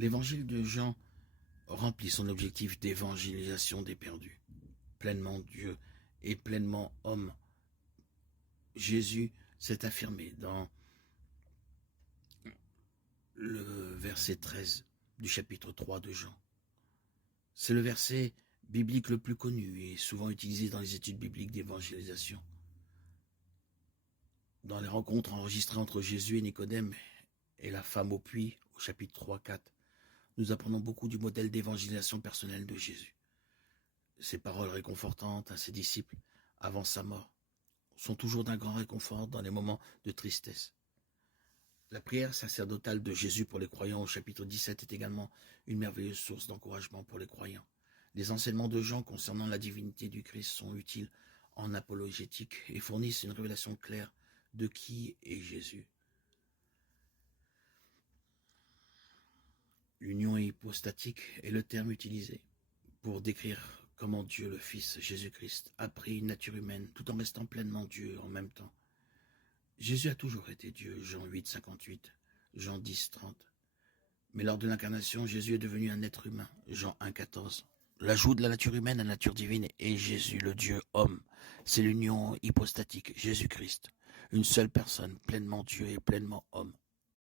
L'évangile de Jean remplit son objectif d'évangélisation des perdus. Pleinement Dieu et pleinement homme, Jésus s'est affirmé dans le verset 13 du chapitre 3 de Jean. C'est le verset biblique le plus connu et souvent utilisé dans les études bibliques d'évangélisation. Dans les rencontres enregistrées entre Jésus et Nicodème et la femme au puits, au chapitre 3-4, nous apprenons beaucoup du modèle d'évangélisation personnelle de Jésus. Ses paroles réconfortantes à ses disciples avant sa mort sont toujours d'un grand réconfort dans les moments de tristesse. La prière sacerdotale de Jésus pour les croyants au chapitre 17 est également une merveilleuse source d'encouragement pour les croyants. Les enseignements de Jean concernant la divinité du Christ sont utiles en apologétique et fournissent une révélation claire de qui est Jésus. L'union hypostatique est le terme utilisé pour décrire comment Dieu le Fils Jésus-Christ a pris une nature humaine tout en restant pleinement Dieu en même temps. Jésus a toujours été Dieu, Jean 8, 58, Jean 10, 30. Mais lors de l'incarnation, Jésus est devenu un être humain, Jean 1, 14. L'ajout de la nature humaine à la nature divine est Jésus, le Dieu homme. C'est l'union hypostatique, Jésus-Christ. Une seule personne, pleinement Dieu et pleinement homme.